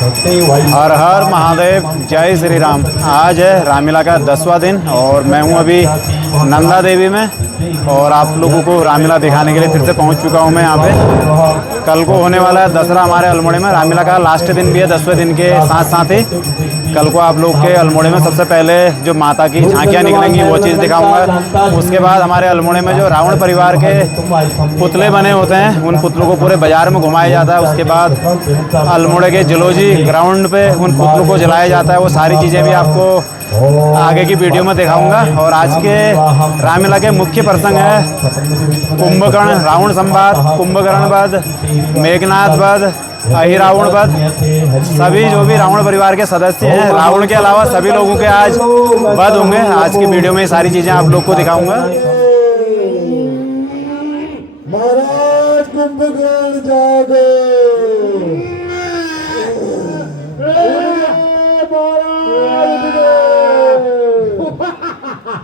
हर हर महादेव, जय श्री राम। आज है रामलीला का 10वां दिन और मैं हूं अभी नंदा देवी में और आप लोगों को रामलीला दिखाने के लिए फिर से पहुंच चुका हूं मैं यहां पे। कल को होने वाला है दसरा हमारे अल्मोड़े में। रामलीला का लास्ट दिन भी है 10वें दिन के साथ साथ ही कल को आप लोग के अल्मोड़े में सबसे पहले जो माता की झांकियाँ निकलेंगी वो चीज़ दिखाऊंगा। उसके बाद हमारे अल्मोड़े में जो रावण परिवार के पुतले बने होते हैं उन पुतलों को पूरे बाजार में घुमाया जाता है। उसके बाद अल्मोड़े के जलोजी ग्राउंड पे उन पुतलों को जलाया जाता है। वो सारी चीज़ें भी आपको आगे की वीडियो में दिखाऊंगा। और आज के रामलीला के मुख्य प्रसंग है कुंभकर्ण रावण संवाद, कुंभकर्ण वध, मेघनाथ वध, अहिरावण वध। सभी जो भी रावण परिवार के सदस्य हैं, रावण के अलावा सभी लोगों के आज वध होंगे। आज की वीडियो में सारी चीज़ें आप लोग को दिखाऊंगा। महाराज कुंभकर्ण जागे,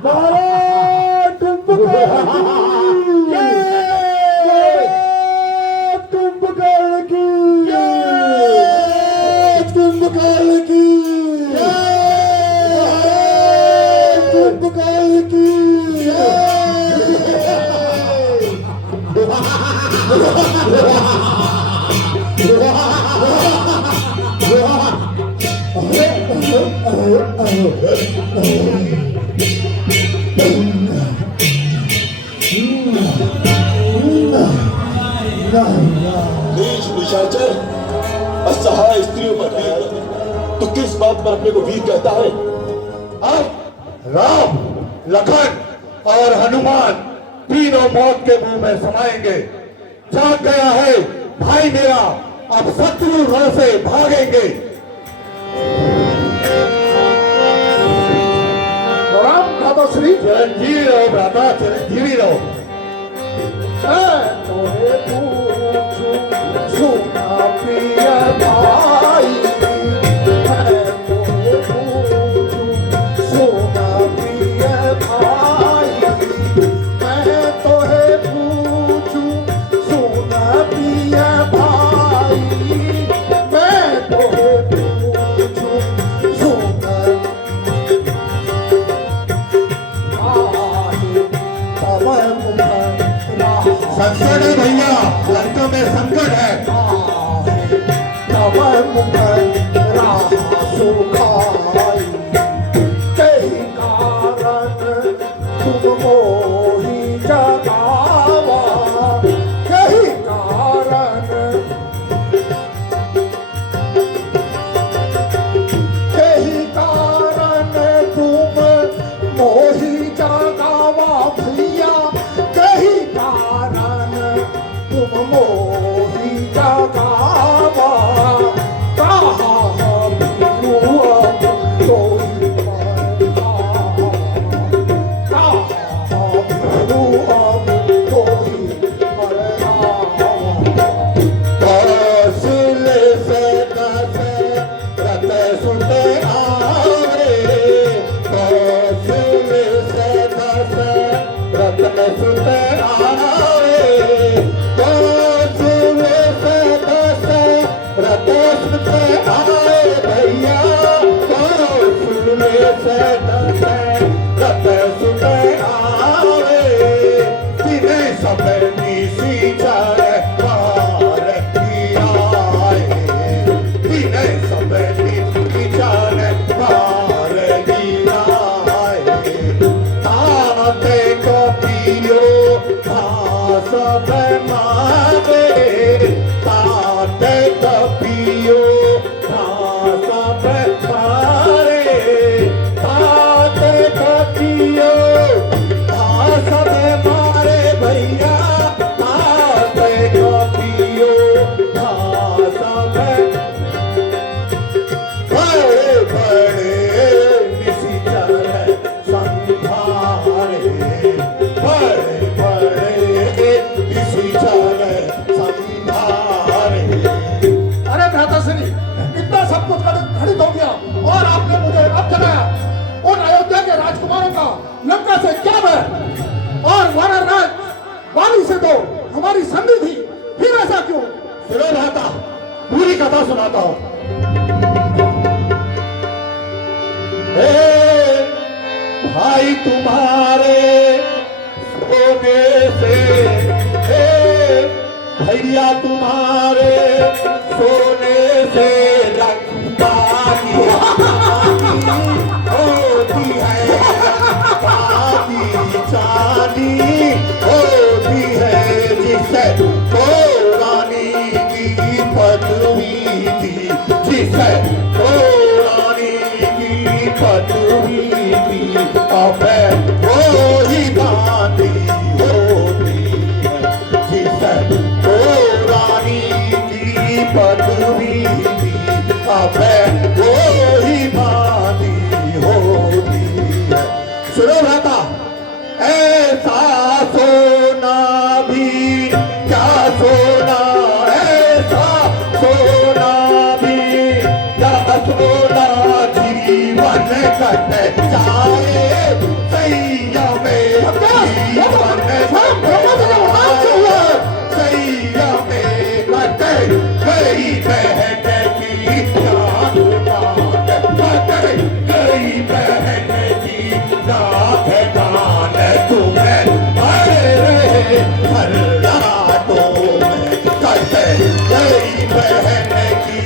महाराज कुंभकर्ण की, कुंभकर्ण की, कुंभकर्ण की। नीच निशाचर असहाय स्त्रियों पर वीर तो किस बात पर अपने को वीर कहता है? अब राम, लखन और हनुमान तीनों मौत के मुंह में समाएंगे। जाग गया है भाई मेरा, अब शत्रु रण से भागेंगे। राम भ्राता श्री चिरंजीवी रहो, भ्राता चिरंजीवी रहो। सुना प्रिय भाई, सुना प्रिय भाई, मैं तोहे पूछूं, सुना प्रिय भाई, मैं तोहे पूछूं, सुना संकट है भैया, लड़कों में संकट है। कई कारण तुम मोही जगावा, कई कारण, कई कारण तुम मोही जगावा भैया, कई कारण तुम मोही जगावा। हमारी संधि थी, फिर ऐसा क्यों? सुनो भ्राता, पूरी कथा सुनाता हूं। भाई तुम्हारे सोने से, भैया तुम्हारे सोने से रंगा होती है, चांदी होती है, जिसे तो रानी की पदवी दी, जिसे तो रानी की पदवी दी, अब वो ही गांधी होती है, जिसे तो रानी की पदवी दी, अब वो ही गांधी होती है। सुनो भ्राता, ऐसा सोना भी क्या सोना, ऐसा सोना भी क्या सोना, जीवन कट जाए सैया में, जीवन सैया में कट गई बहन की याद, गई बहन की याद, तुम्हें हर रातों में करते गई बहन की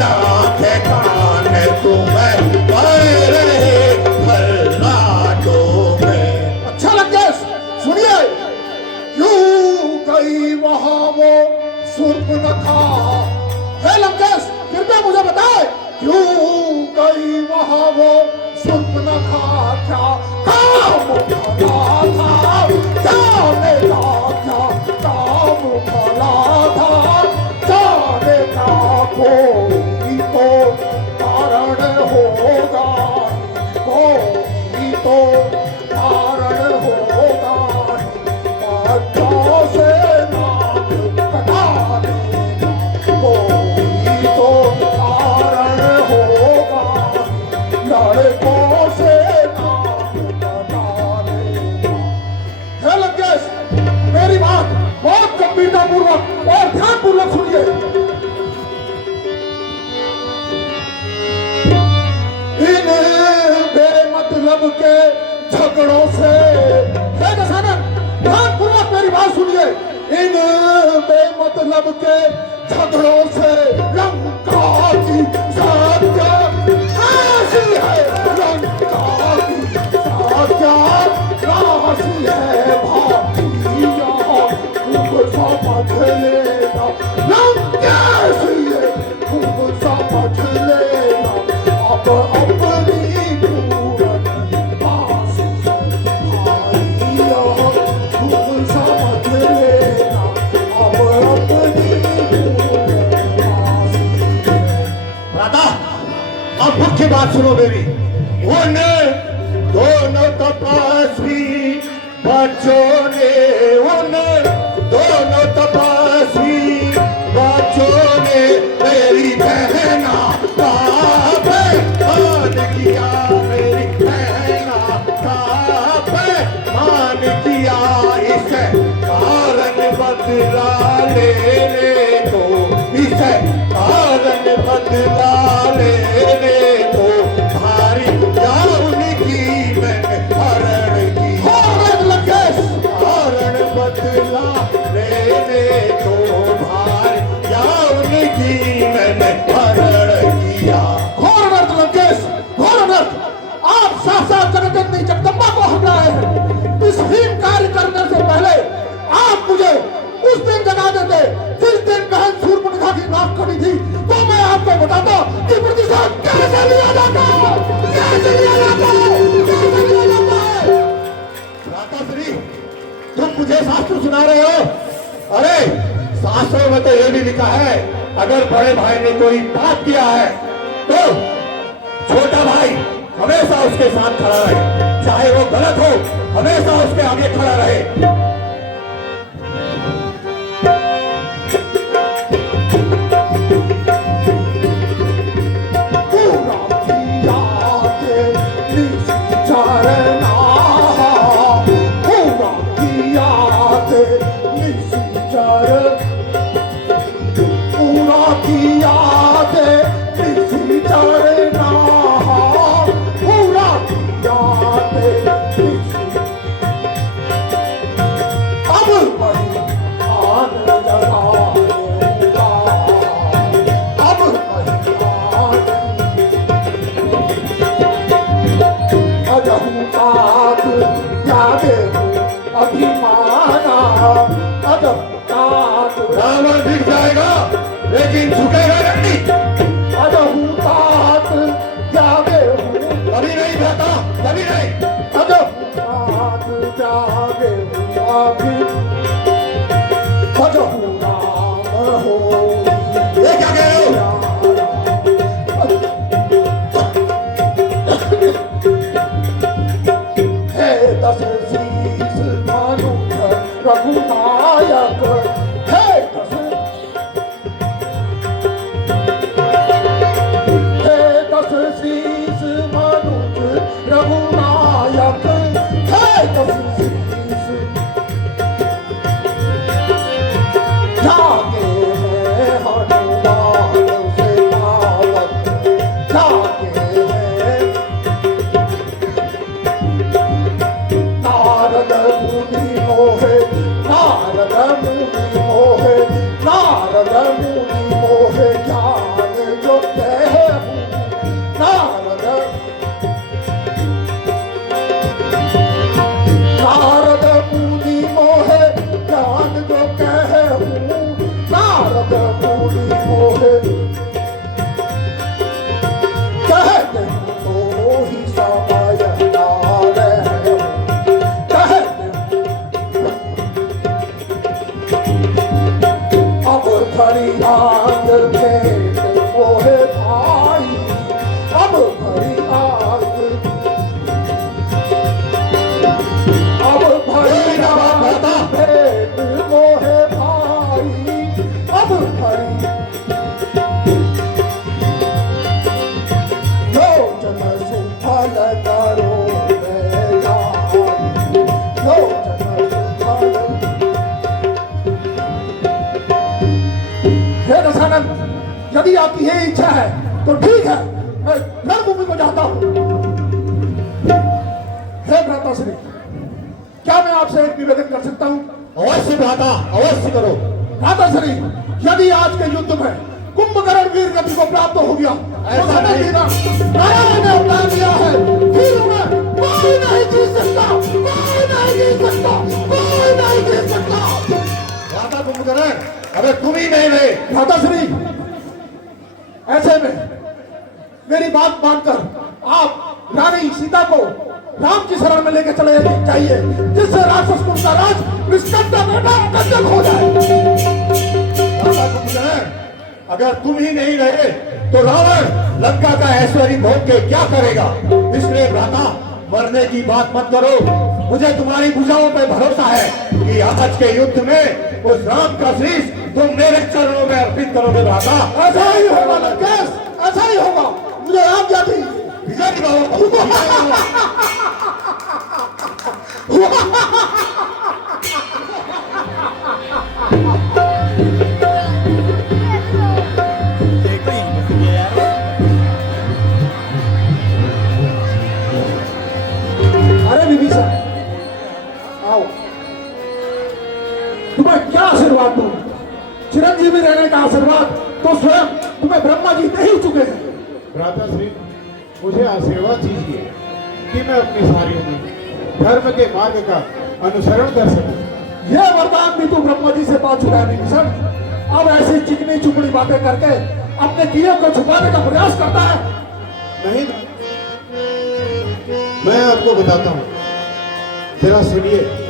नाथ कान, तुम्हें हर रातों में। अच्छा लग गया, सुनिए। यूं गई वहां वो सूर्पनखा, है लंकेश कृपया मुझे बताए, क्यों गई वहां वो सूर्पनखा, क्या काम भला था, जाने का क्या काम भला था, जाने का कोई तो कारण होगा, कोई तो कारण होगा, बच्चों से नाक कटाने का कोई तो कारण होगा, लड़कों से मेरी बात बहुत गंभीरता पूर्वक और ध्यान पूर्वक सुनिए। इन बेमतलब के झगड़ों से, दशानन ध्यान पूर्वक मेरी बात सुनिए, इन बेमतलब के झगड़ों से लंका की सत्या राशि है, लंका की सत्या राशि है, समझ लेना लंकेश, खूब समझ लेना, अब अपनी पूरन बासी भाइया, खूब समझ लेना, अब अपनी पूरन बासी। राधा, अब मुख्य बात सुनो मेरी, उन दोनों तपस्वी बच्चों ने, उन दोनों तपस्वी बच्चों ने मेरी बहना का मान किया, मेरी बहना का मान किया, इसे कारण बदला लेने को, इसे कारण बदला लेने को, भारी याउन की मैंने हरण की, कारण बदला लेने को, भारी याउन की मैंने हरण किया। घोर अनर्थ लंकेश, घोर अनर्थ, आप साक्षात जगदम्बा जगदम्बा को हटाए हैं। इस हीन कार्य करने से पहले आप मुझे उस दिन जगा देते जिस दिन बहन शूर्पणखा की नाक कटी थी, तो मैं आपको बताता कि प्रतिशोध कैसे लिया जाता है, कैसे लिया जाता है, कैसे लिया जाता है। भ्राताश्री, तुम मुझे शास्त्र सुना रहे हो? अरे शास्त्रों में तो ये भी लिखा है, अगर बड़े भाई ने कोई पाप किया है तो छोटा भाई हमेशा उसके साथ खड़ा रहे, चाहे वो गलत हो, हमेशा उसके आगे खड़ा रहे। पूरा भूमि को जाता हूं। हे भ्राताश्री, क्या मैं आपसे एक निवेदन कर सकता हूं? अवश्य भ्राता, अवश्य करो। भ्राताश्री, यदि आज के युद्ध में कुंभकर्ण वीर गति को प्राप्त हो गया, ऐसा नहीं। नारायण ने अवतार लिया है, वीरों में कोई नहीं जीत सकता, कोई नहीं जीत सकता, कोई नहीं जीत सकता। भ्राता कुंभकर्ण, अगर तुम ही नहीं रहे। भ्राताश्री, ऐसे में मेरी बात मानकर आप रानी सीता को राम की शरण में लेकर चले जाइए, जिससे राक्षस कुल का राज निष्कंटक हो जाए। भ्राता कुंभकर्ण, अगर तुम ही नहीं रहे तो रावण लंका का ऐश्वर्य भोग के क्या करेगा? इसलिए भ्राता, मरने की बात मत करो। मुझे तुम्हारी भुजाओं पर भरोसा है कि आज के युद्ध में उस राम का शीश तुम मेरे चरणों में अर्पित करोगे। भ्राता, ऐसा ही होगा लंकेश, ऐसा ही होगा। मुझे आज्ञा दी। विजय दिखाओ। अरे विभीषण, आओ। तुम्हें क्या आशीर्वाद दूं? चिरंजीवी रहने का आशीर्वाद तो स्वयं तुम्हें ब्रह्मा जी दे ही चुके हैं। भ्राता श्री, मुझे आशीर्वाद दीजिए कि मैं अपने सारियों में धर्म के मार्ग का अनुसरण कर सकूं। यह वरदान भी तू ब्रह्मा जी से पा चुका है विभीषण। अब ऐसी चिकनी चुपड़ी बातें करके अपने किए को छुपाने का प्रयास करता है। नहीं, मैं आपको बताता हूं, जरा सुनिए।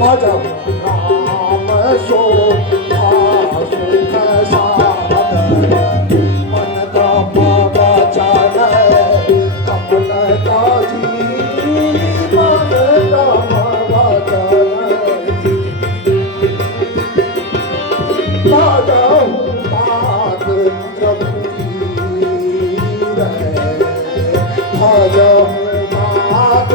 भजहु राम सो सुख साधन मन का मागा जाने कमल काजी मन का मागा जाने राजा हूँ बात प्रभु की रे राजा हूँ बात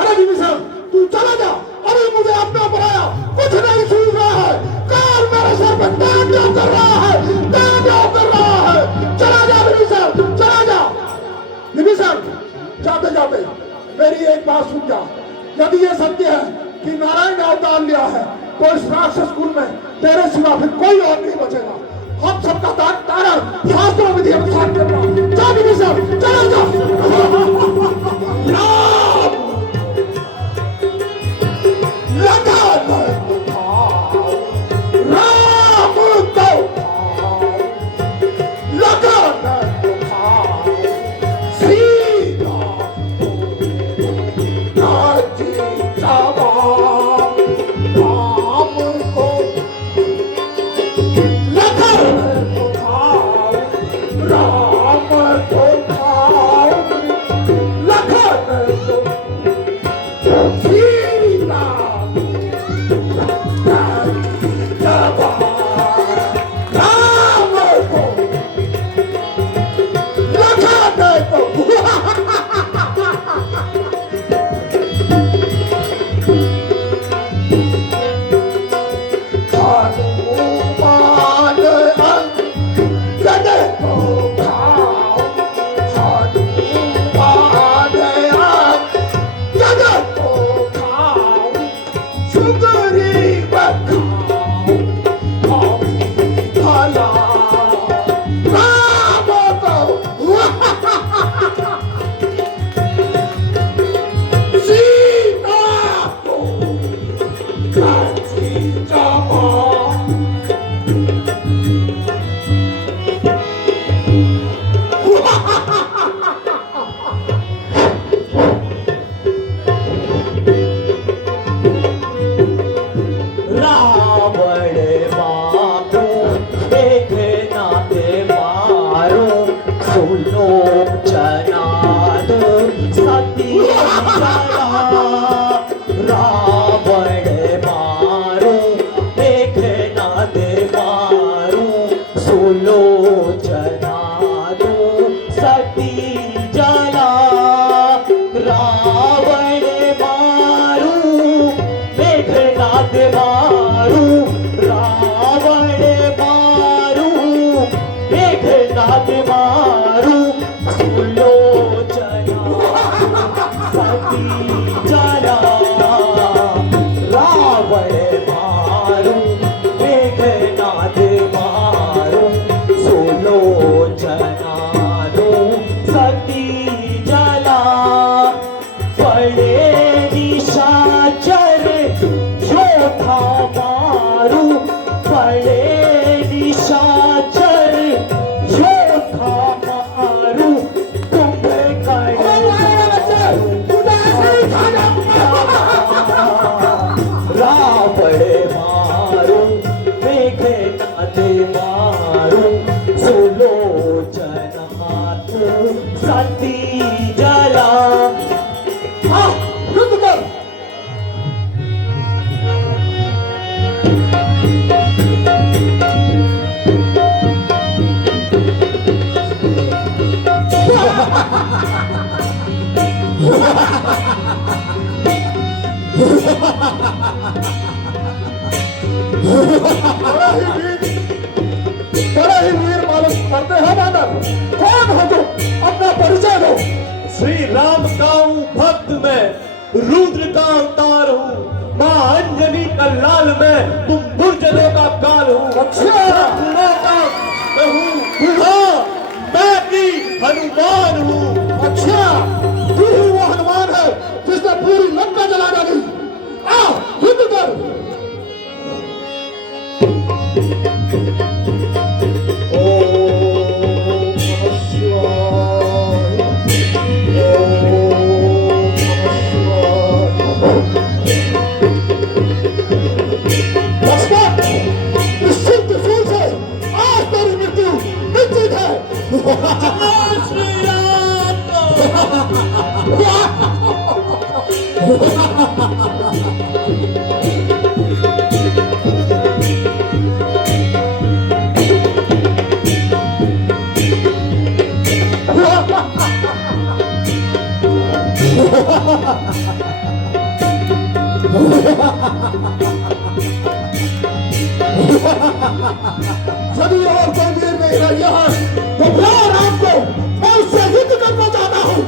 अरे विभीषण तू चला जा। अरे मुझे अपना बनाया कुछ नहीं सूझ रहा है। काल मेरे सर पे तांडव कर रहा है, तांडव कर रहा है। चला जा विभीषण, चला जा। विभीषण जाते जाते मेरी एक बात सुन जा। यदि ये सत्य है कि नारायण ने अवतार लिया है तो इस राक्षस कुल में तेरे सिवा फिर कोई और नहीं बचेगा। हम सबका तारण शास्त्रों विधि अनुसार करना। जा विभीषण, चला जा। राम लगान उठाओ, राम को उठाओ, लगान उठाओ, सीता नाची जवान, राम को लगान उठाओ, राम को उठाओ, लगान सीता बड़ा ही वीर मालूम करते हैं बादल। कौन हो तुम? अपना परिचय दो। श्री राम का हूँ भक्त मैं, रुद्र का अवतार हूँ, माँ अंजनी का लाल मैं, तुम दुर्जनों का काल हूँ। अच्छा। हनुमान हूँ। अच्छा, तू ही वो हनुमान है जिसने पूरी लंका जला डाली। आओ युद्ध कर। ओम नमः शिवाय। ओम नमः शिवाय। लक्ष्मण, निश्चित त्रिशूल से आज तेरी मृत्यु निश्चित है। श्री राम। यदि और कोई वीर नहीं रह गया है तो बुलाओ राम को, मैं उससे युद्ध करना चाहता हूं।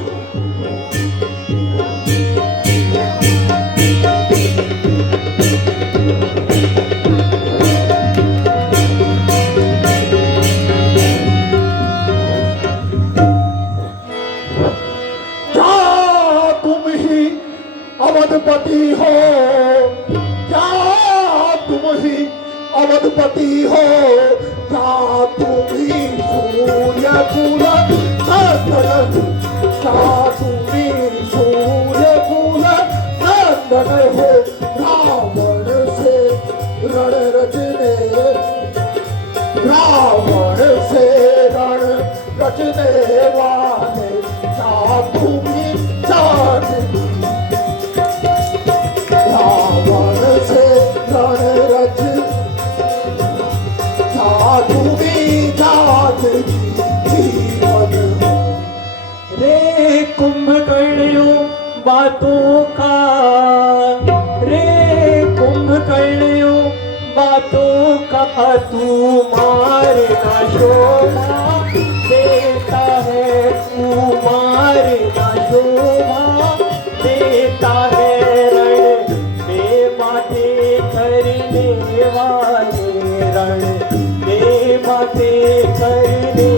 क्या तुम ही अवधपति हो? क्या तुम ही अवधपति हो? क्या तुम ही सूर्य कुल नंदन? क्या तुम ही सूर्य कुल नंदन हो? रावण से रण रचने, रावण से रण रचने वाले क्या तुम ही जानती? रावण से रण रच रे कुंभकर्णियों बातों का, रे कुंभकर्णियों बातों का तू मारे ना शोभा देता है, तू मारे ना शोभा देता है। रण में बातें करने वाले, रण में बातें करने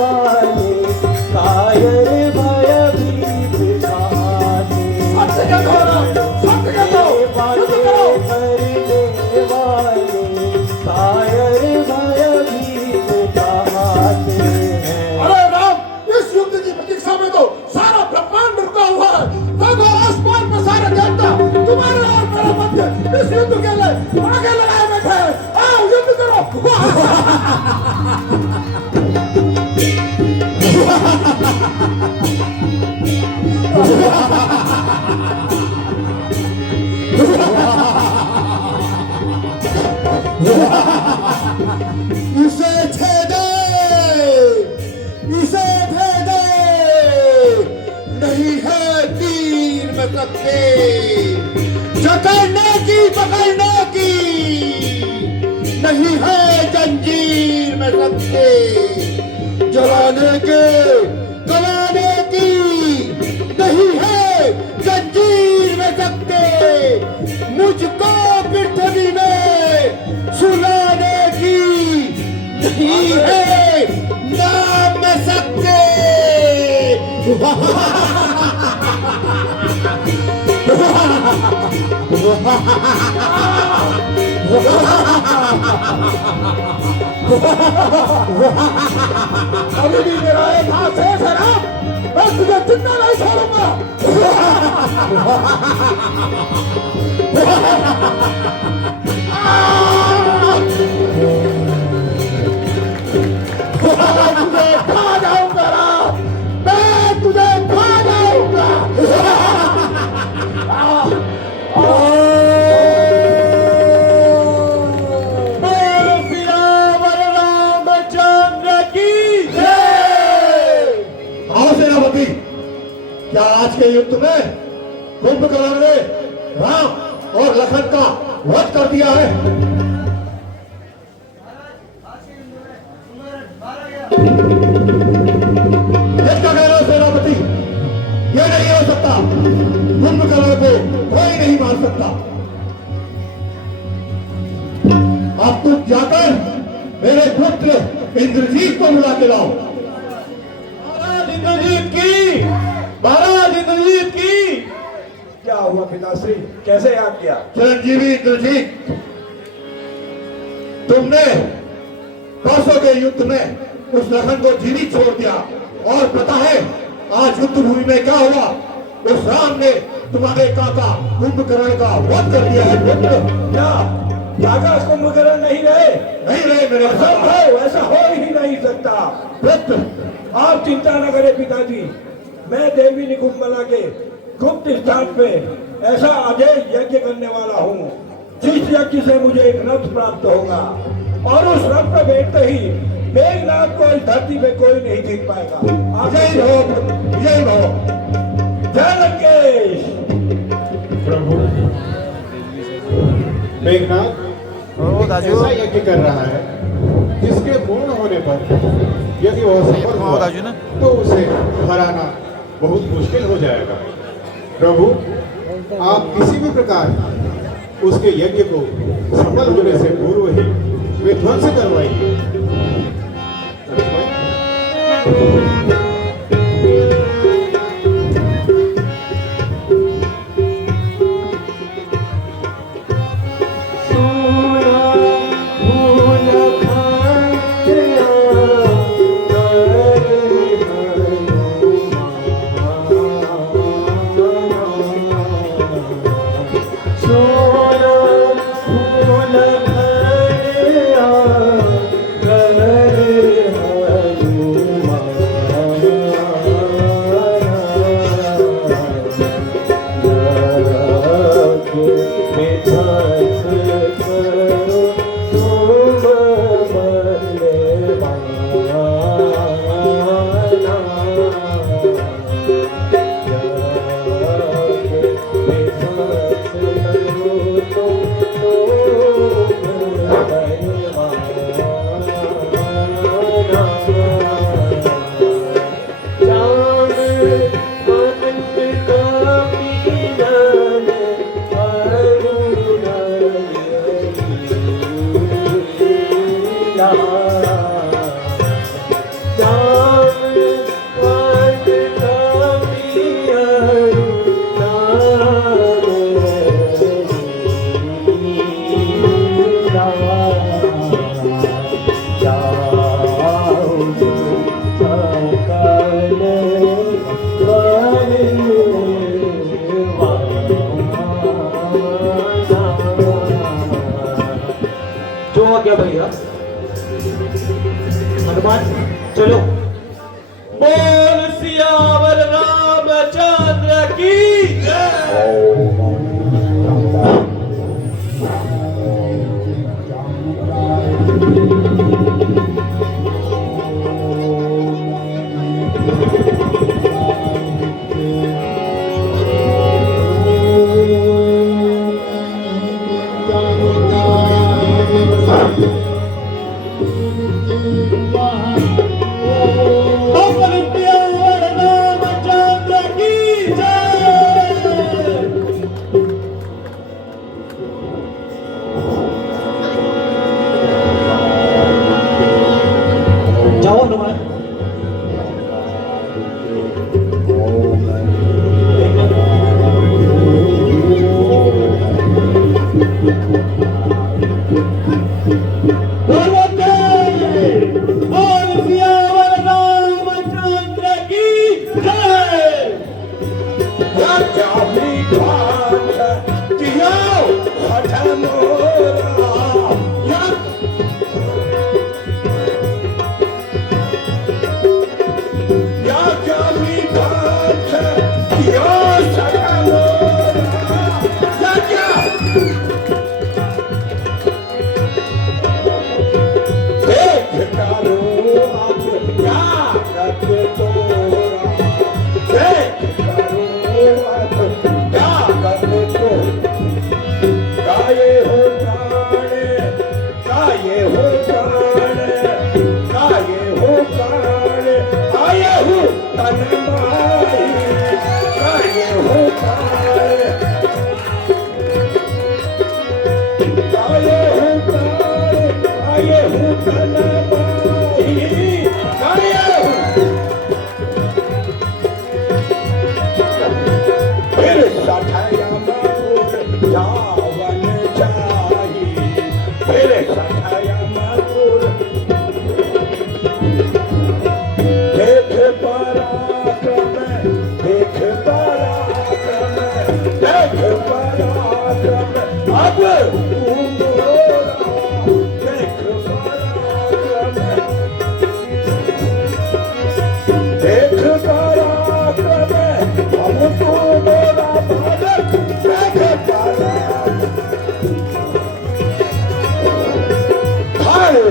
वाले कायर भयभीत कहाते। सत्य कहो, सत्य कहो, युद्ध करो। करने वाले कायर भयभीत कहाते हैं। अरे राम, इस युद्ध की प्रतीक्षा में तो सारा ब्रह्मांड रुका हुआ है। देखो आसमान में सारे देवता तुम्हारे और मेरे मध्य इस युद्ध के लिए आगे लगाए बैठे हैं। आओ युद्ध करो। इसे छेदे, इसे भेदे, नहीं है तीर में सकते। जकड़ने की पकड़ने की नहीं है जंजीर में सकते। जलाने के गलाने की नहीं है जंजीर में सकते। मुझको पृथ्वी में सुलाने की नहीं है नाम में सकते। अभी भी मेरा एक हाथ शेष है ना, मैं तुझे जिंदा नहीं छोड़ूंगा। तुझे खा जाऊंगा राम, मैं तुझे खा जाऊंगा। क्या आज के युद्ध में कुंभकर्ण ने राम और लखन का वध कर दिया है? इसका कहना सेनापति, यह नहीं हो सकता। कुंभकर्ण को कोई नहीं मार सकता। अब तुम जाकर मेरे पुत्र इंद्रजीत को बुला के लाओ। की, महाराज इंद्रजीत की। क्या हुआ पिताश्री, कैसे याद किया? चिरंजीवी इंद्रजीत, तुमने परसों के युद्ध में उस लखन को जीवित छोड़ दिया, और पता है आज युद्ध भूमि में क्या हुआ? उस राम ने तुम्हारे काका कुंभकर्ण का वध कर दिया है। क्या काका कुंभकर्ण नहीं रहे? नहीं रहे मेरे असंभव, ऐसा हो ही नहीं सकता। पुत्र। आप चिंता न करें पिताजी, मैं देवी निकुंभला के गुप्त स्थान पे ऐसा अजय यज्ञ करने वाला हूँ, जिस यज्ञ से मुझे एक रथ प्राप्त होगा, और उस रथ पे बैठते ही मेघनाथ को इस धरती पे कोई नहीं जीत पाएगा। जय हो, जय हो। जय लंकेश। प्रभु मेघनाथ ऐसा यज्ञ कर रहा है जिसके पूर्ण होने पर यदि वह सफल हुआ तो उसे हराना बहुत मुश्किल हो जाएगा। प्रभु आप किसी भी प्रकार उसके यज्ञ को सफल होने से पूर्व ही विध्वंस करवाइए। क्या भैया? हनुमान चलो। बोल सियावर रामचंद्र की जय।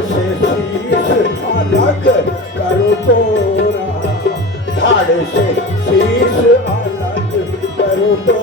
से शीश अलग करो तोरा, धड़ से शीश अलग करो तो।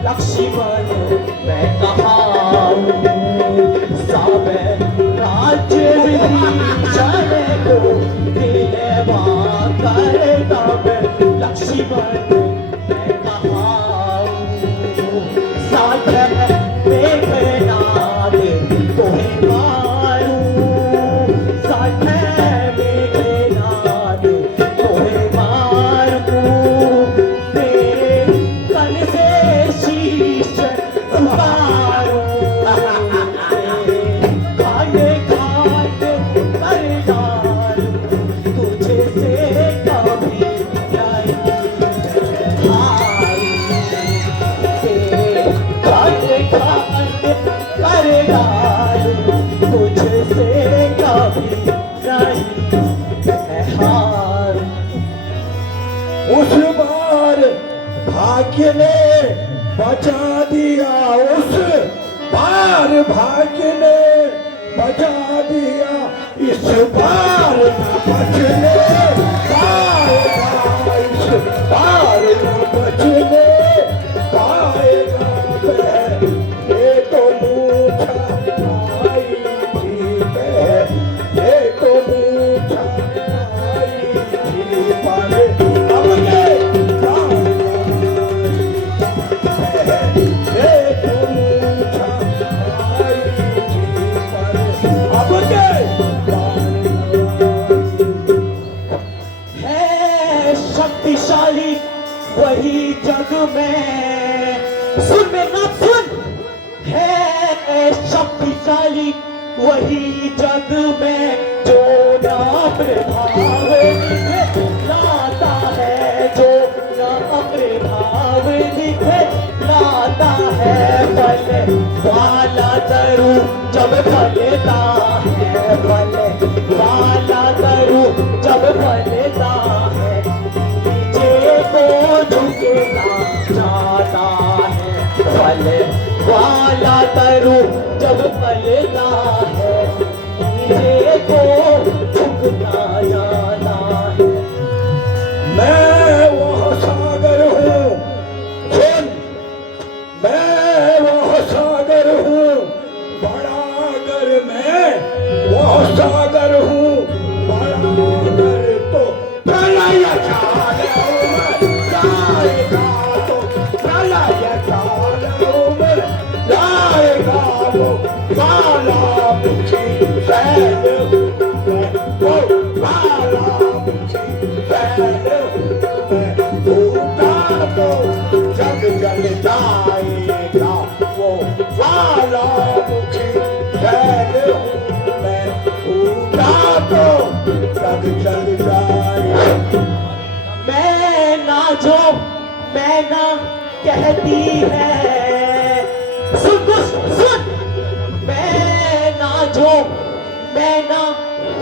लक्ष्मण मैं कहाऊं सब राज्य विभीषण को दिलवा कर तब लक्ष्मण मैं कहाऊं साथ मेघनाद तुम्हें मारूं साथ मेघनाद तुम्हें मारूं तेरे तन से शीश उतारूं खाने खाने कर डालूं तुझे से कभी नहीं हारूं खाने खाने कर डालूं तुझे से कभी नहीं हारूं। उस बार भाग्य ने बचा दिया, उस बार भाग्य ने बचा दिया, इस बार न बचने पाएगा, इस बार न बचने पाएगा। ये तो मूछा आई थी मैं, ये तो मूछा आई थी पर अब ये है शक्तिशाली वही जग में सुन मेरा सुन है शक्तिशाली वही जग में जो नाम भाव लाता है, जो नाम भाव लाता है। फल वाला तरू जब फलता है, फल वाला तरू जब फलता है, नीचे को झुकना चाहता है। फल वाला तरू जब फलता है, नीचे को झुकना जाता है। मैं वह सागर हूँ, सुन, मैं वह सागर हूँ बड़ा, अगर मैं वह सागर हूँ बड़ा, अगर तो प्रलय काल में जाएगा, तो प्रलय काल में जाएगा वो काला मुखी सैन, वो काला चल जाए। मैं ना जो मैं ना कहती है, सुन सुन, मैं ना जो मैं ना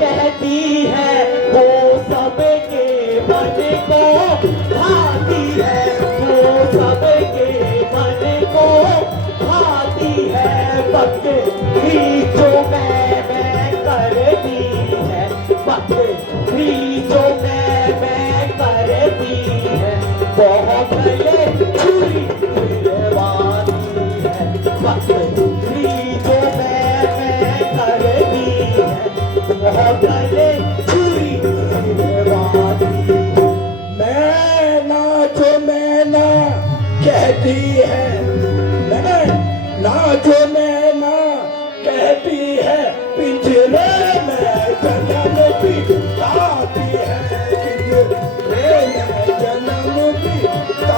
कहती है, वो सबके मन को भाती है, वो सबके मन को भाती है। बकरी जो मैं करती है, बकरी जो मैं करती है, बहुत गले छुरी फिरवाती है। बकरी जो मैं करती है, बहुत गले छुरी फिरवाती है। मैं ना जो मैं ना कहती है, मैं ना जो मैं ना कहती है, पिंजरे में जन्म भी आती है, पिंजरे में जन्म भी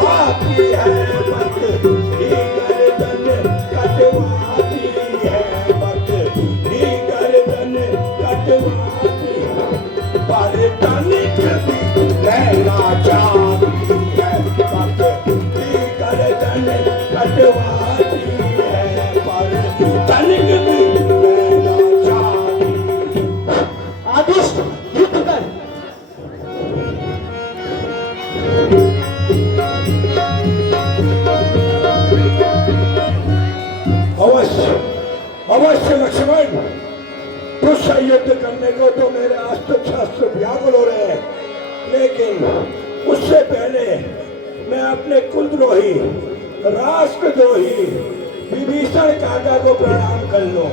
आती है। बकरी गर्दन कटवाती है, बकरी गर्दन कटवाती है, पर तनिक भी रहना चाहती है। बकरी गर्दन कटवाती है, पर तनिक भी रहना चाहती है। आदेश युद्ध कर। अवश्य अवश्य लक्ष्मण, तुझसे युद्ध करने को तो मेरे अस्त्र शस्त्र व्याकुल हो रहे हैं, लेकिन उससे पहले मैं अपने कुलद्रोही राष्ट्रद्रोही विभीषण काका को प्रणाम कर लूं।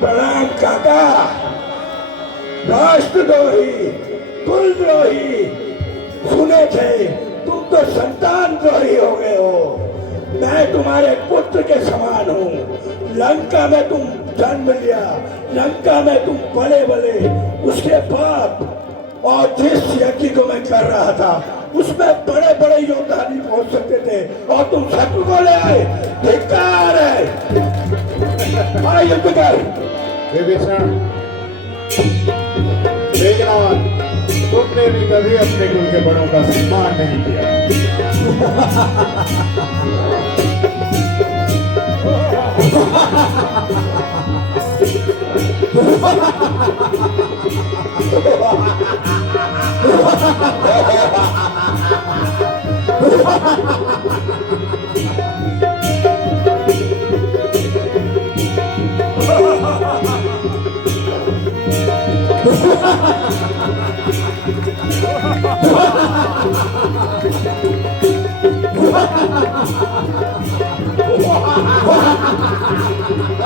प्रणाम काका। राष्ट्रद्रोही, कुलद्रोही, सुने थे तुम तो संतान द्रोही हो गए हो। मैं तुम्हारे पुत्र के समान हूँ। लंका में तुम जन्म लिया, लंका में तुम पले बले, उसके बाद और जिस यज्ञ को मैं कर रहा था उसमें बड़े बड़े योद्धा नहीं पहुंच सकते थे, और तुम शत्रु को ले आए। धिक्कार है। युद्ध कर। विभीषण, मेघनाद, तुमने भी कभी अपने कुल के बड़ों का सम्मान नहीं किया।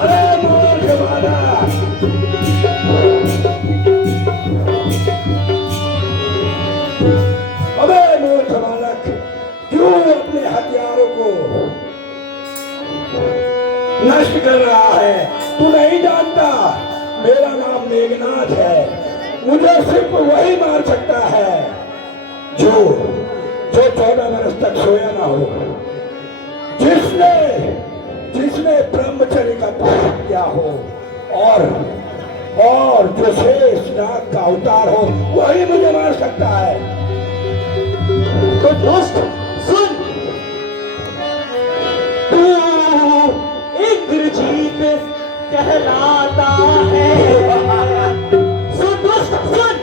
अरे मूर्ख बालक, अबे मूर्ख बालक, क्यों अपने हथियारों को नष्ट कर रहा है? तू नहीं जानता मेरा नाम मेघनाथ है। मुझे सिर्फ वही मार सकता है जो 14 वर्ष तक सोया ना हो, जिसने ब्रह्मचर्य का पालन किया हो, और जो शेष नाग का अवतार हो, वही मुझे मार सकता है। तो दोस्त सुन, तू इंद्रजीत कहलाता है। सुन दोस्त सुन,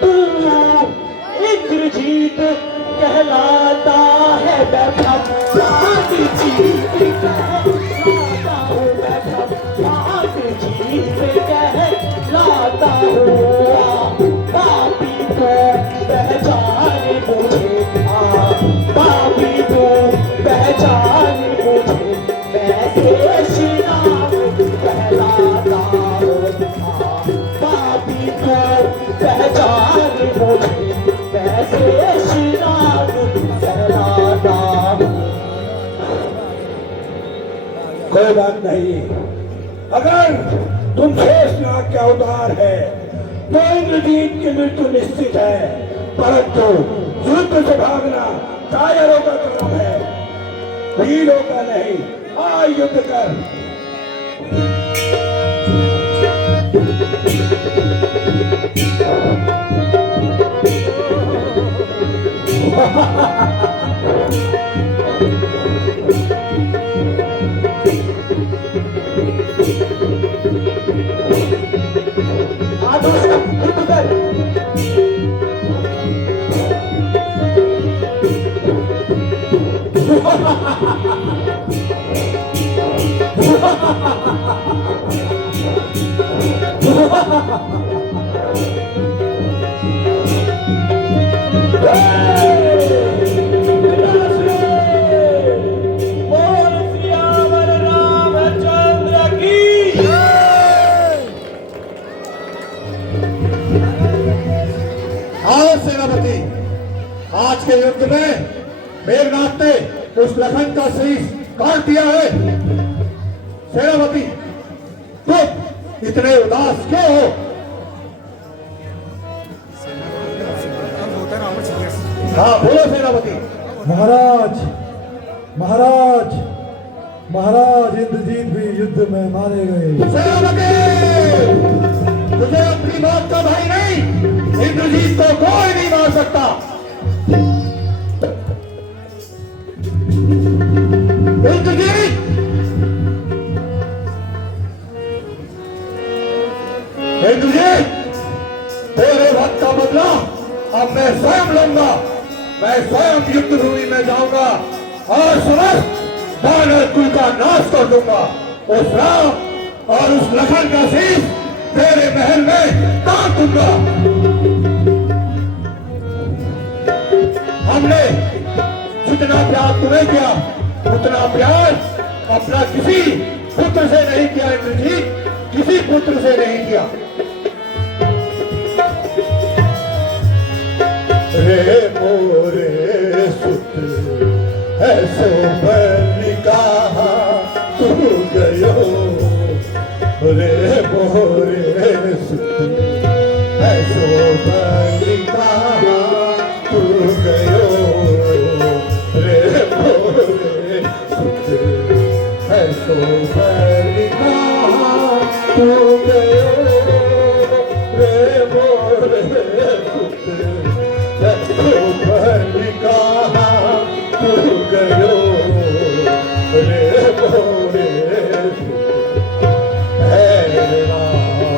तू इंद्रजीत कहलाता है। मैं भगवान जीत कहलाता हूँ, मैं भगवान जीत कहलाता हूँ। पापी को पहचान मुझे, पापी को पहचान मुझे, मैं शेष नाग कहलाता हूँ। पापी को पहचान मुझे, मैं शेष नाग कहलाता हूँ। कोई बात नहीं, अगर तुम शेष नाग के अवतार है तो इंद्रजीत की मृत्यु निश्चित है, परंतु युद्ध से भागना कायरों का काम है, वीरों का नहीं। आ युद्ध कर। बोल सियावर रामचंद्र की आओ सेनापति, आज के युद्ध में मेघनाथ ने उस लखन का शीश काट दिया है। सेनापति, तुम इतने उदास क्यों हो? हाँ बोलो सेनापति। महाराज महाराज महाराज इंद्रजीत भी युद्ध में मारे गए। सेनापति, तुझे अपनी मौत का भय नहीं, इंद्रजीत को कोई नहीं मार सकता। इंद्रजीत, इंद्रजीत, तेरे वक्त का बदला अब मैं स्वयं लूंगा। मैं स्वयं युद्ध भूमि में जाऊंगा और समस्त दानव कुल का नाश कर दूंगा। उस राम और उस लखन का शीश तेरे महल में तान दूंगा। हमने जितना प्यार तुम्हें किया, उतना प्यार अपना किसी पुत्र से नहीं किया। इंद्रजीत, किसी पुत्र से नहीं किया। रे मोरे सुत ऐसो बलिका तू गयो। रे मोरे सुत ऐसो बलिका तू गयो। रे मोरे सुत ऐसो बलिका तू गयो। रे मोरे सुत बलिका तू गयो। रे मोरे है राम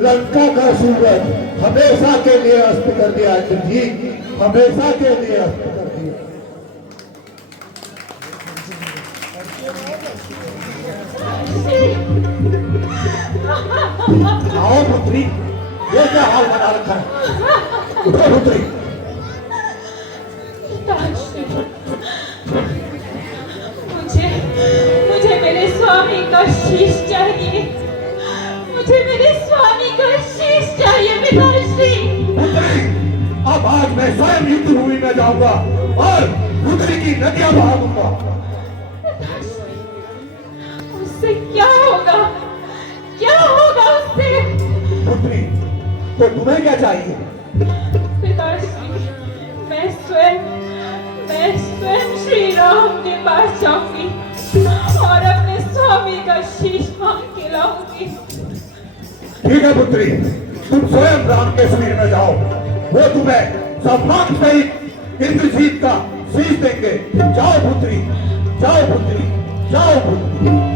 लंका का सूरज हमेशा के लिए अस्त कर दिया इंद्रजीत, हमेशा के लिए अस्त कर दिया। आओ पुत्री, ये क्या हाल बना रखा है? उठो पुत्री। मुझे मुझे मेरे स्वामी का शीश चाहिए, मुझे मेरे स्वामी का शीश चाहिए पिताश्री। पुत्री, अब आज मैं स्वयं युद्ध भूमि में जाऊंगा और पुत्री की नदियां बहा दूंगा। उससे क्या होगा, क्या होगा उससे? पुत्री, तो तुम्हें क्या चाहिए? पिताश्री, मैं स्वयं श्री राम के पास जाऊंगी और अपने स्वामी का शीश मांग के लाऊंगी। ठीक है पुत्री, तुम स्वयं राम के शिविर में जाओ, वो तुम्हें सम्मान सहित इंद्रजीत का शीश देंगे। जाओ पुत्री, जाओ पुत्री, जाओ पुत्री।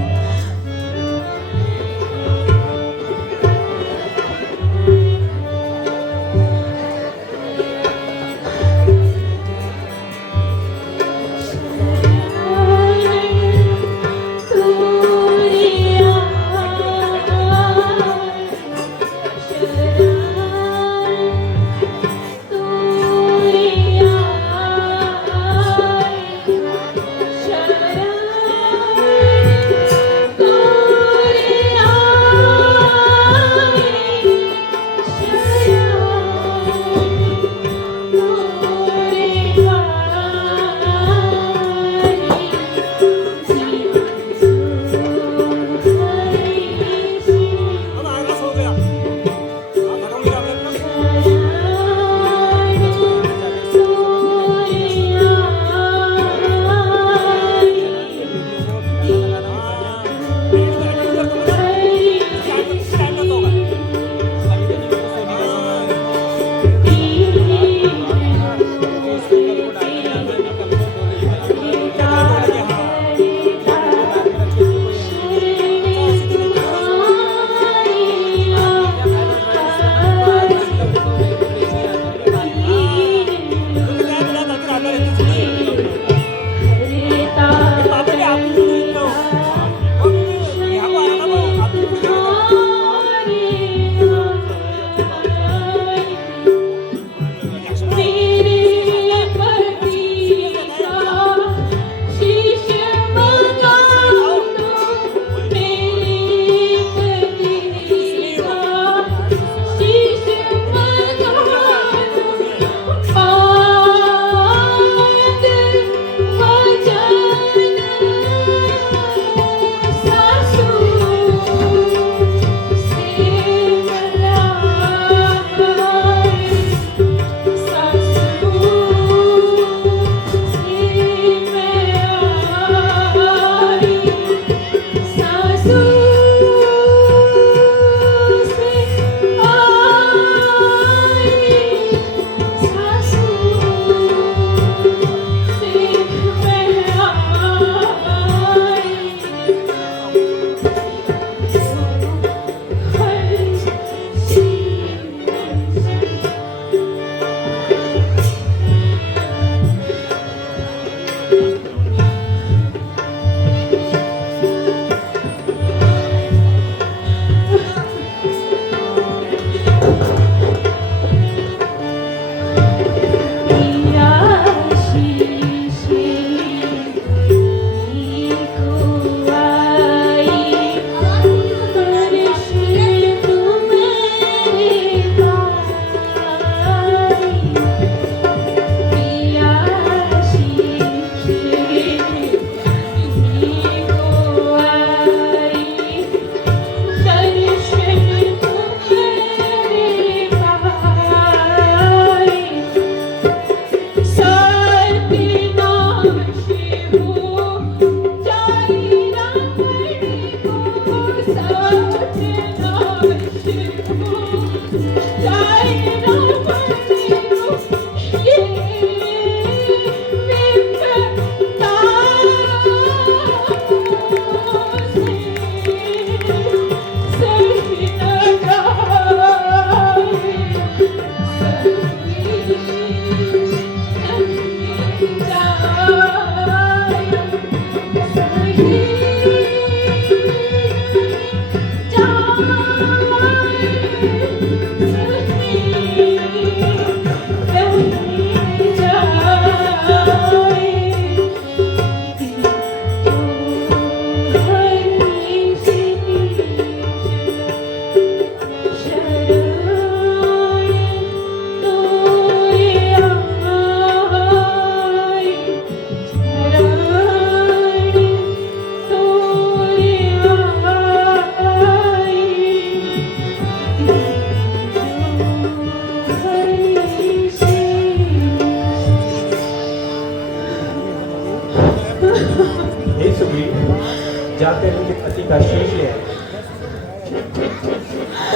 का शीश है।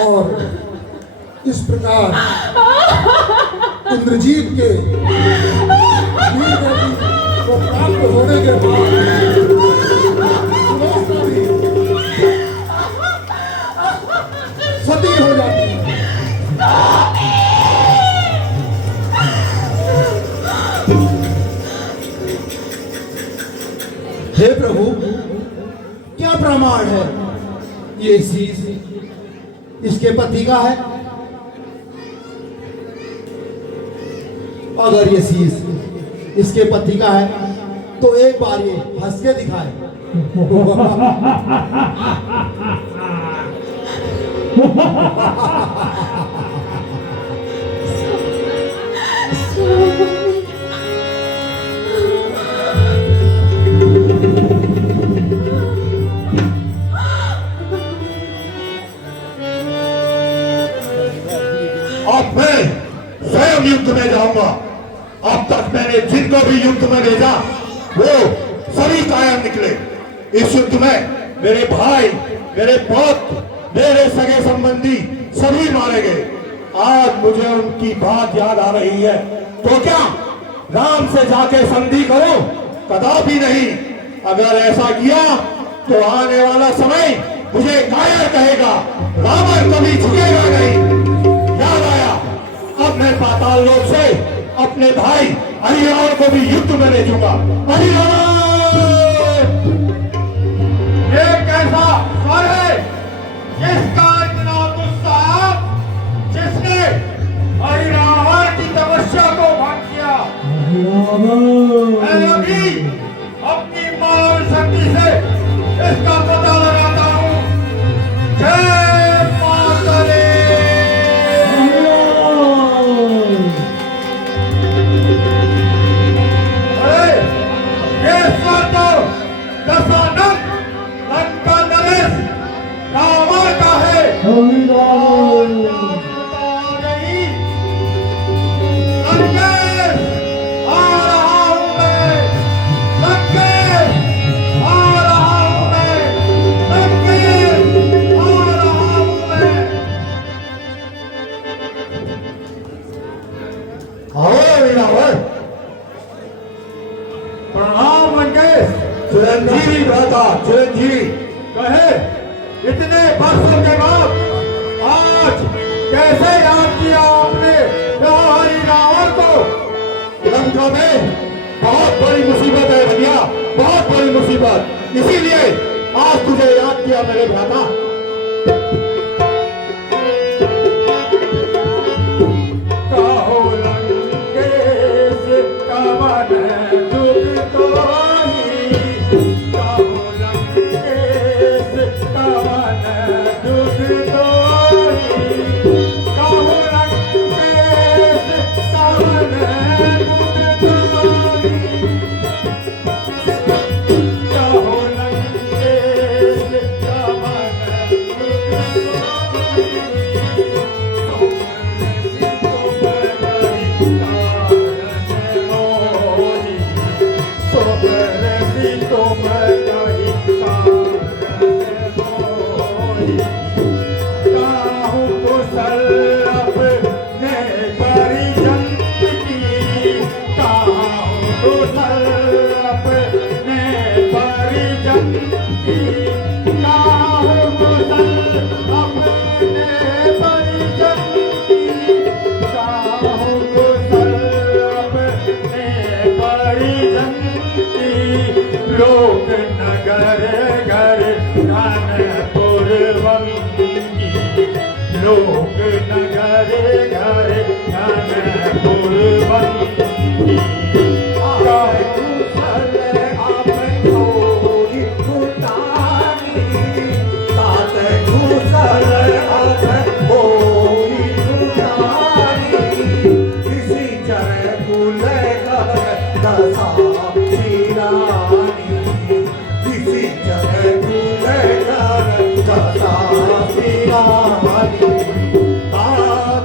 और इस प्रकार इंद्रजीत के वीर गति को प्राप्त होने के बाद सुलोचना भी सती हो जाती है। हे प्रभु, क्या प्रमाण है ये शीश इसके पति का है? अगर ये शीश इसके पति का है तो एक बार ये हंस के दिखाए। अब मैं स्वयं युद्ध में जाऊंगा। अब तक मैंने जिनको भी युद्ध में भेजा वो सभी कायम निकले। इस युद्ध में मेरे भाई, मेरे पुत्र, मेरे सगे संबंधी सभी मारे गए। आज मुझे उनकी बात याद आ रही है। तो क्या राम से जाके संधि करो? कदापि नहीं। अगर ऐसा किया तो आने वाला समय मुझे कायर कहेगा। रावण कभी झुकेगा नहीं। याद आया, अब मैं पाताल लोक से अपने भाई हरिराम को भी युद्ध में ले जाऊंगा। हरिराम, ये कैसा स्वर है जिसका इतना गुस्सा, जिसने हरिराम की तपस्या को भंग किया? मैं अभी अपनी मानव शक्ति से इसका पता लगाता हूँ। जय माता दी। अरे ये स्वर तो दशानन लंका नरेश रावण का है। प्रणाम लंकेश। चिरंजीवी भ्राता, चिरंजीवी। कहे इतने वर्षों के बाद आज कैसे याद किया आपने हरि रावण को? लंका में बहुत बड़ी मुसीबत है भैया, बहुत बड़ी मुसीबत। इसीलिए आज तुझे याद किया मेरे भ्राता।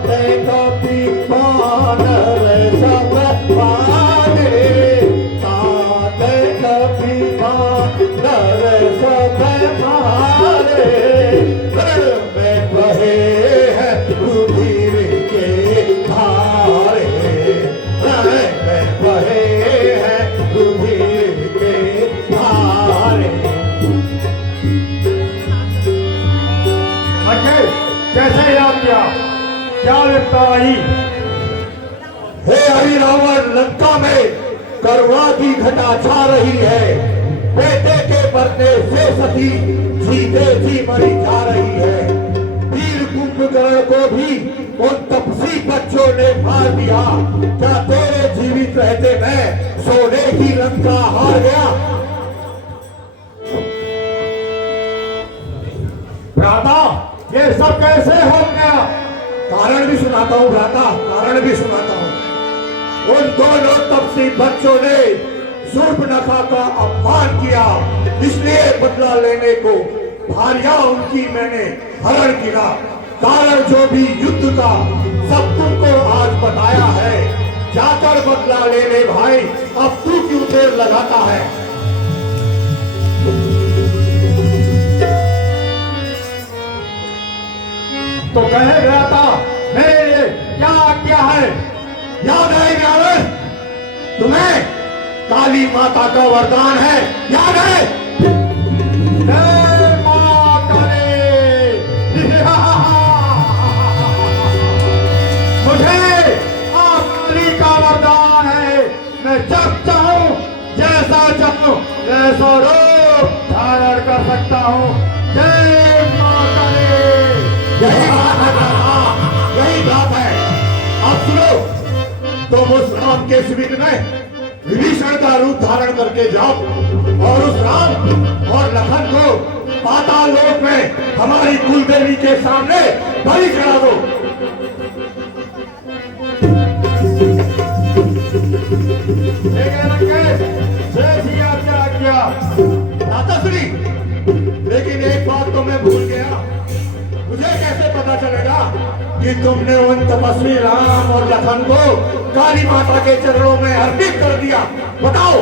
Thank you. विपदा आई। हे हरि रावण, लंका में करवा की घटा छा रही है। बेटे के मरने से सती जीते जी मरी जा रही है। वीर कुंभकर्ण को भी उन तपसी बच्चों ने मार दिया। क्या तेरे जीवित रहते मैं सोने की लंका हार गया? भ्राता, ये सब कैसे हो गया? कारण भी सुनाता हूँ भ्राता, कारण भी सुनाता हूँ। उन दोनों तपसी बच्चों ने शूर्पणखा का अपमान किया, इसलिए बदला लेने को भार्या उनकी मैंने हरण किया। कारण जो भी युद्ध का सब तुमको आज बताया है। जाकर बदला ले ले भाई, अब तू क्यों देर लगाता है? तो कहे भ्राता, मेरे लिए क्या आज्ञा है? याद है रावण, तुम्हें काली माता का वरदान है, याद है? जय मां काली। मुझे मां काली का वरदान है, मैं जब चाहूं जैसा चाहूं ऐसा रूप धारण कर सकता हूं। जय मां काली। यही बात है। अब सुनो, तुम उस राम के शिविर में विभीषण का रूप धारण करके जाओ और उस राम और लखन को पाताल लोक में हमारी कुलदेवी के सामने बलि चढ़ा दो। लेकिन एक बात तो मैं भूल गया, मुझे कैसे पता चलेगा कि तुमने उन तपस्वी राम और लखन को काली माता के चरणों में अर्पित कर दिया? बताओ।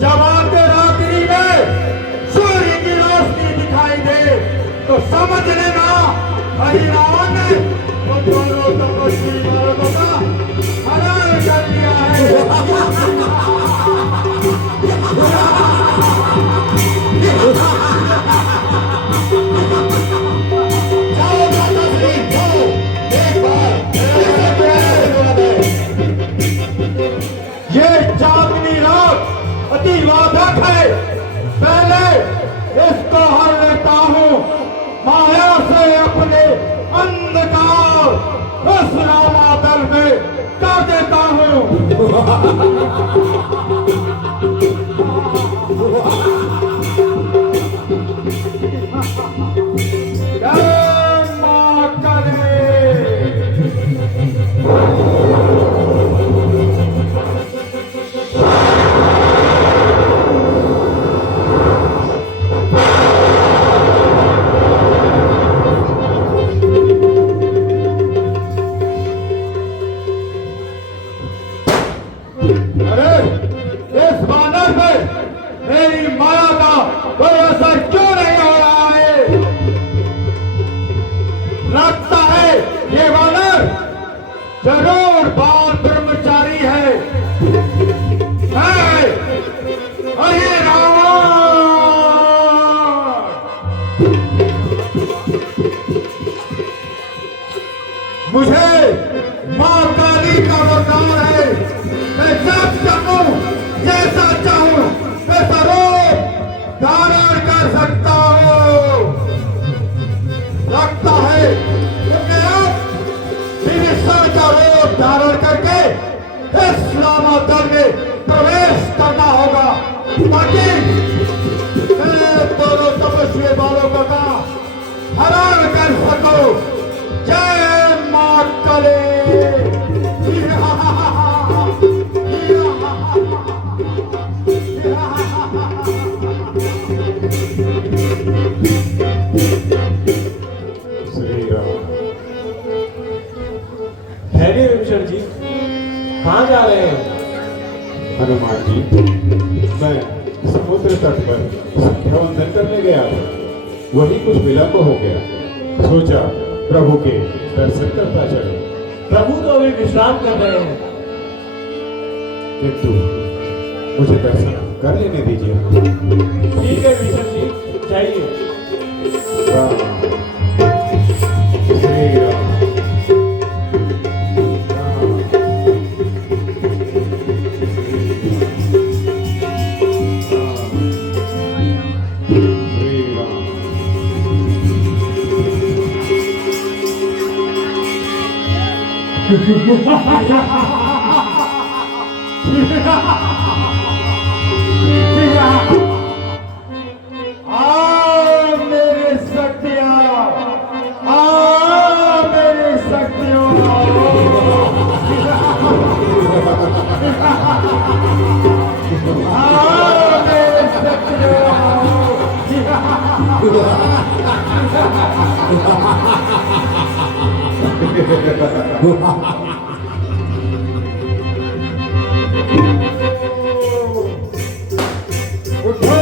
जब आपके रात्रि में सूर्य की रोशनी दिखाई दे तो समझ लेना हरि रावण ने उन दोनों तपस्वी बालकों का हरण कर दिया है। ये चांदनी रात अति बाधक है, पहले इसको हर लेता हूँ, माया से अपने अंधकार उस रामादल में कर देता हूँ। जरूर बाल ब्रह्मचारी है। अरे रावण, मुझे मां काली का वरदान है, मैं जब चाहूं जैसा चाहूं वैसा रूप धारण कर सकता हूं। लगता है विभीषण का रूप धारण करके इस रामादल में प्रवेश करना होगा, ताकि दोनों तपस्वी बालकों का हरण कर सको। जय मां काली। विभीषण जी, कहाँ जा रहे हैं? हनुमान जी, मैं समुद्र तट पर संध्यावंदन करने गया था, वही कुछ विलंब हो गया, सोचा प्रभु के दर्शन करता चले। प्रभु तो अभी विश्राम कर रहे हैं। किंतु मुझे दर्शन कर लेने दीजिए। ठीक है विभीषण जी, जाइए। राम, श्री राम। आओ मेरे शक्तियाँ, आओ मेरी शक्तियों, आओ मेरे शक्तियों। उठो,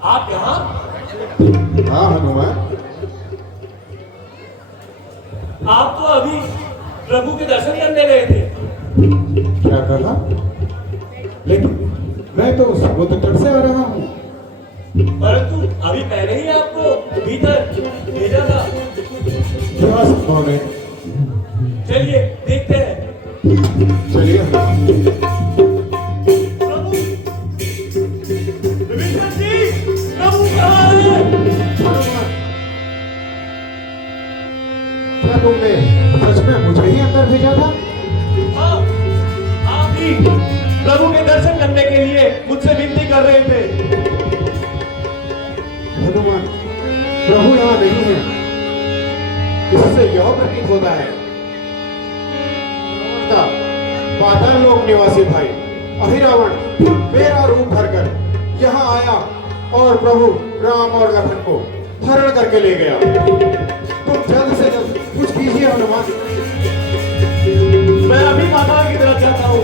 आप यहाँ? हाँ हनुमान, आप तो अभी प्रभु के दर्शन करने गए थे। क्या कहा? लेकिन मैं तो समुद्र तट से आ रहा हूँ। परंतु अभी पहले ही आपको भीतर भेजा था। क्या संभव है? चलिए देखते हैं। चलिए हनुमान। प्रभु, विभीषण जी, प्रभु कहाँ हैं? क्या तुमने सच में मुझे ही अंदर भेजा था? हाँ, आप ही प्रभु के दर्शन करने के लिए मुझसे विनती कर रहे थे। हनुमान, प्रभु यहाँ नहीं है। इससे यह प्रतीत होता है पाताल लोक निवासी भाई अहिरावण मेरा रूप भरकर यहाँ आया और प्रभु राम और लखन को हरण करके ले गया। तुम जल्द से जल्द कुछ कीजिए हनुमान। मैं अभी माता की तरफ जाता हूँ।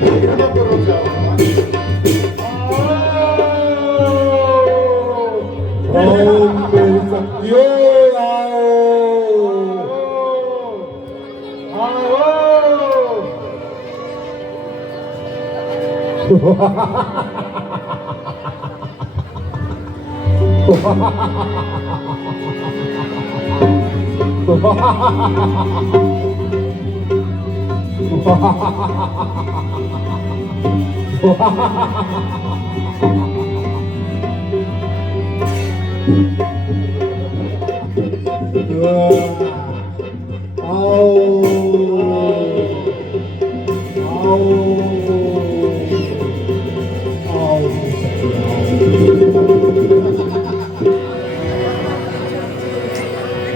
कृपा जाओ हनुमान। ओम मेरी शक्तियों,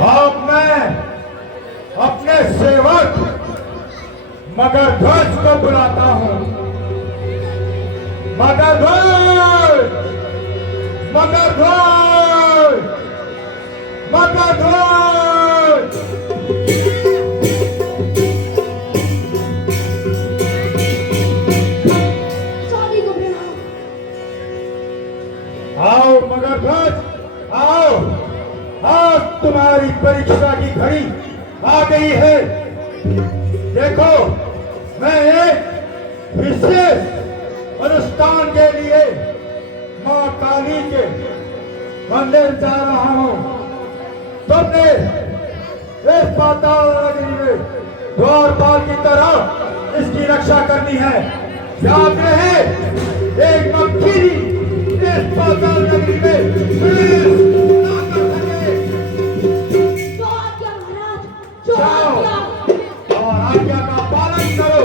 अब मैं अपने सेवक मगरध्वज को बुलाता हूँ। मगरध्वज, मगरध्वज, मगरध्वज। आओ मगरध्वज, आओ। आज तुम्हारी परीक्षा की घड़ी आ गई है। देखो, मैं एक विशेष अनुष्ठान के लिए माँ काली के मंदिर जा रहा हूँ। तुमने इस पाताल नगरी में द्वारपाल की तरह इसकी रक्षा करनी है। याद रहे, एक मक्खी इस पाताल नगरी में प्रवेश ना कर सके। जाओ और आज्ञा का पालन करो।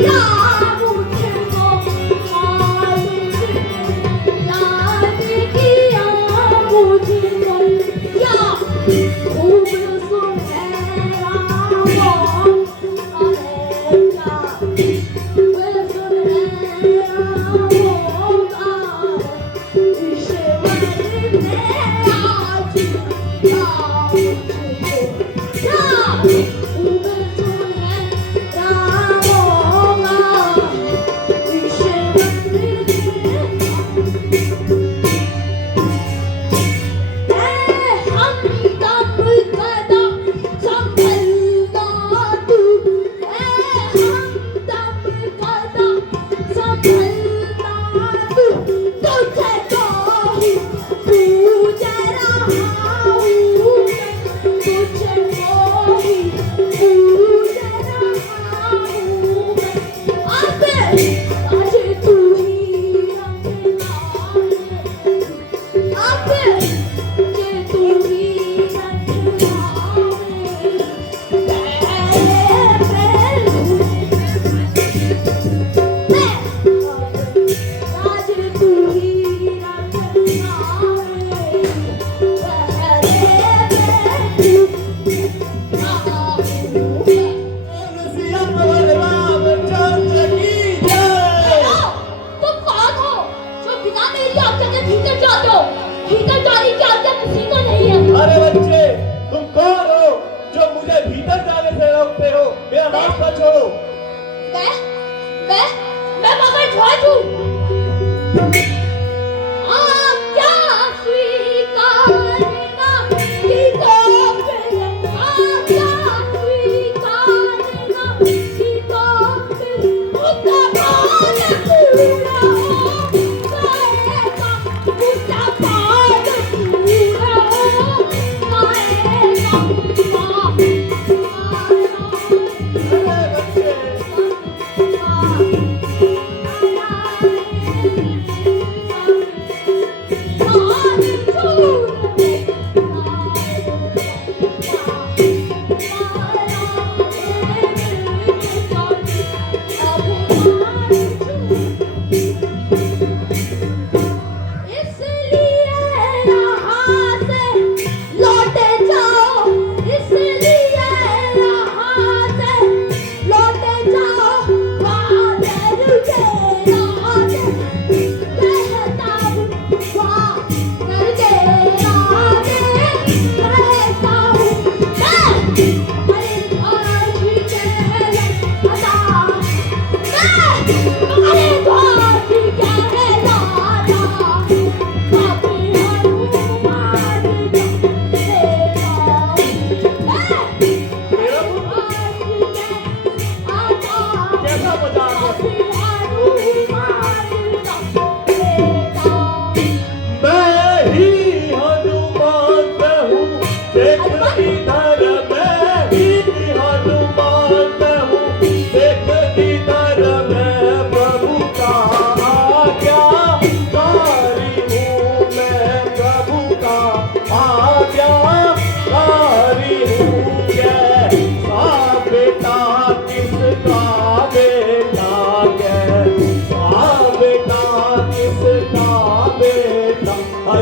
Yeah. बच्चे, तुम कौन हो जो मुझे भीतर जाने से रोकते हो? मेरा रास्ता छोड़ो। मैं मगरध्वज हूँ। क्या स्वीकारना कि तो फिर क्या स्वीकारना कि तो फिर उसका पान पूरा हो जाएगा, उसका पान पूरा हो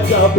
जब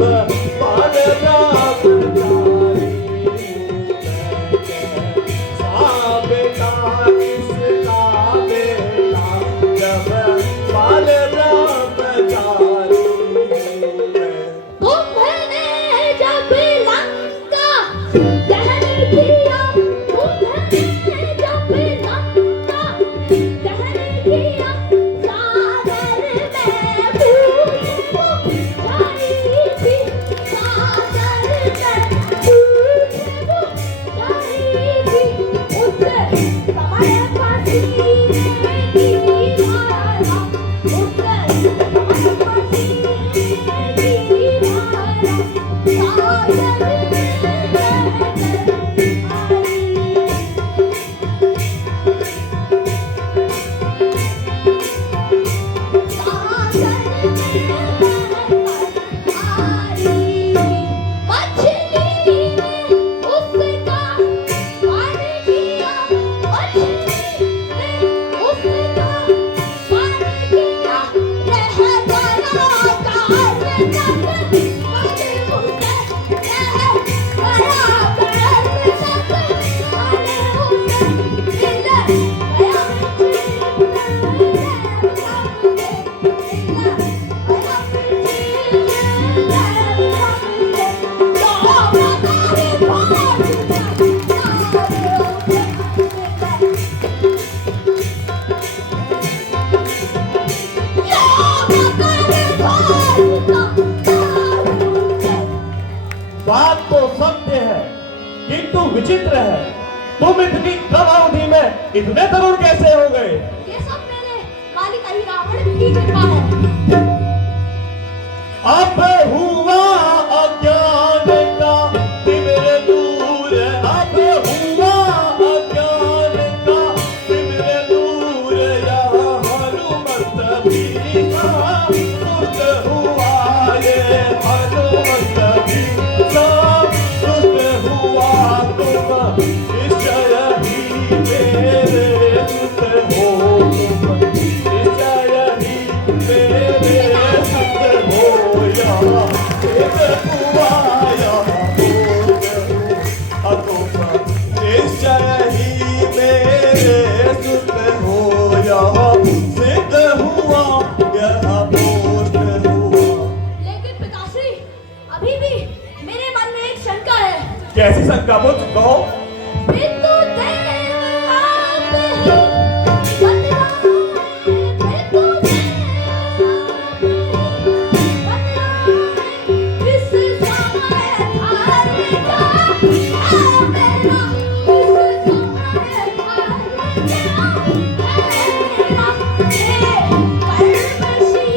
बात तो सत्य है किंतु विचित्र है, तुम इतनी कम अवधि में इतने तरुण कैसे हो गए? ये सब मेरे मालिक आई रावण की कृपा है। अब हुआ अज्ञान का तिमिर दूर, अब हुआ अज्ञान का तिमिर दूर, यहाँ हनुमत भी दुष्ट हुआ, ये हनुमत भी दुष्ट हुआ, तुम निश्चय ही मेरे सुत हो, तुम निश्चय ही मेरे सुत हो, यहाँ एक हुआ यहाँ तुम निश्चय ही मेरे सुत हो, यहाँ सिद्ध हुआ यहाँ बोध हुआ। लेकिन पिताश्री, अभी भी मेरे मन में एक शंका है। कैसी शंका मुझ कहो? बिंदु देव आप ही बतलाए, बिंदु देव बतलाए, किस समय धारे का है मेरा, किस समय धारे का है मेरा, कर्मशील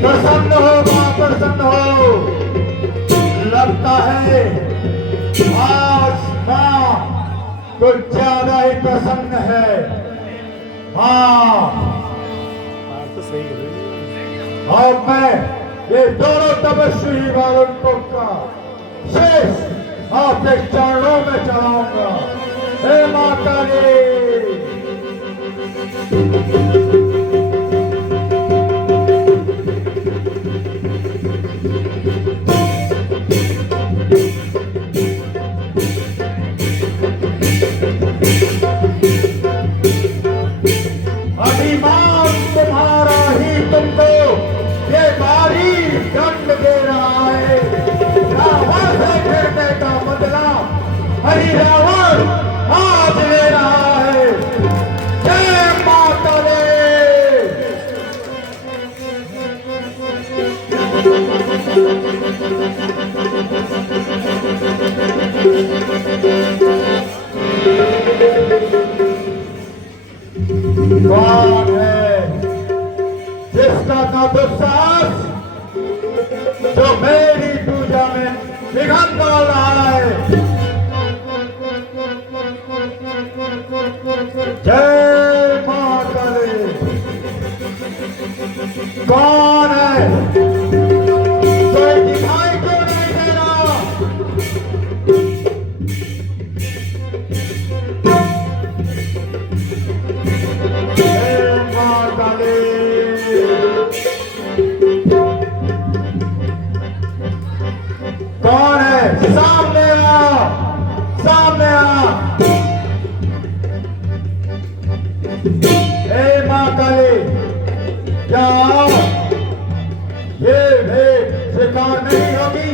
प्रसन्न हो मां, प्रसन्न हो। लगता है आज मां कुछ ज्यादा ही प्रसन्न है। हाँ, और मैं ये दोनों तपस्वी बालकों का शेष आपके चरणों में चढ़ाऊंगा। हे माता दी, अभिमान तुम्हारा ही तुमको ये भारी दंड दे रहा है। रावण से फिरने का बदला हरि रावण आज ले रहा है। जय माता दी। कौन है जिसका का दुस्साहस जो मेरी पूजा में विघन डाल रहा है? जय माता दी। कौन है? कोई दिखाई क्यों नहीं दे रहा? कौन है? सामने आ, सामने आ। हे मां काली, क्या ये भेंट स्वीकार नहीं होगी?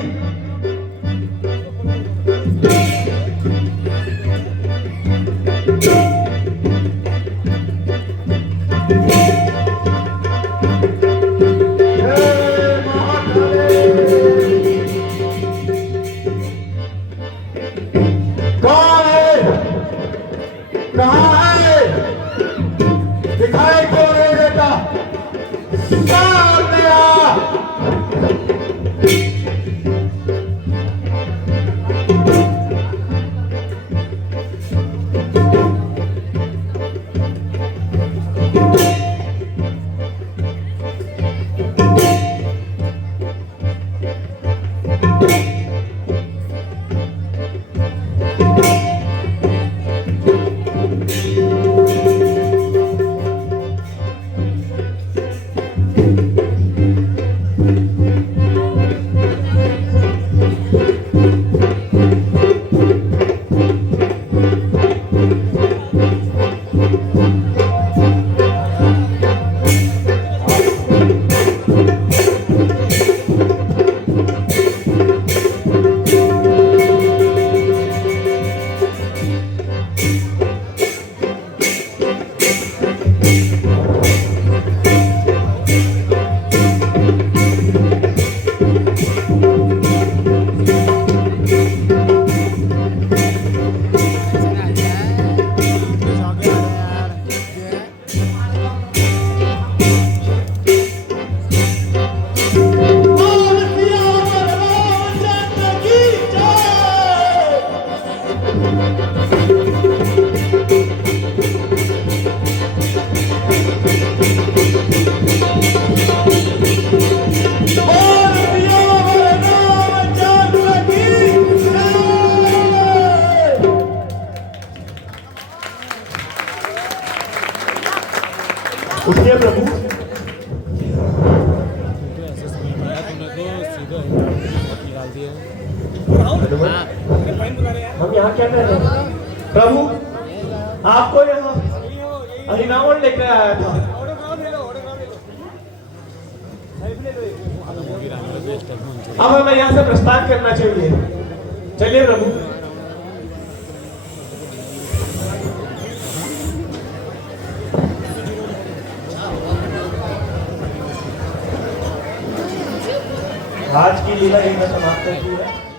कौन है? कहाँ है? दिखाई क्यों नहीं देता? सामने आ। उठिए प्रभु। हम यहाँ क्या कर रहे हैं? प्रभु, आपको यहाँ हरिनामन लेकर आया था। अब हमें यहाँ से प्रस्थान करना चाहिए। चलिए प्रभु। आज की लीला यहीं समाप्त होती है।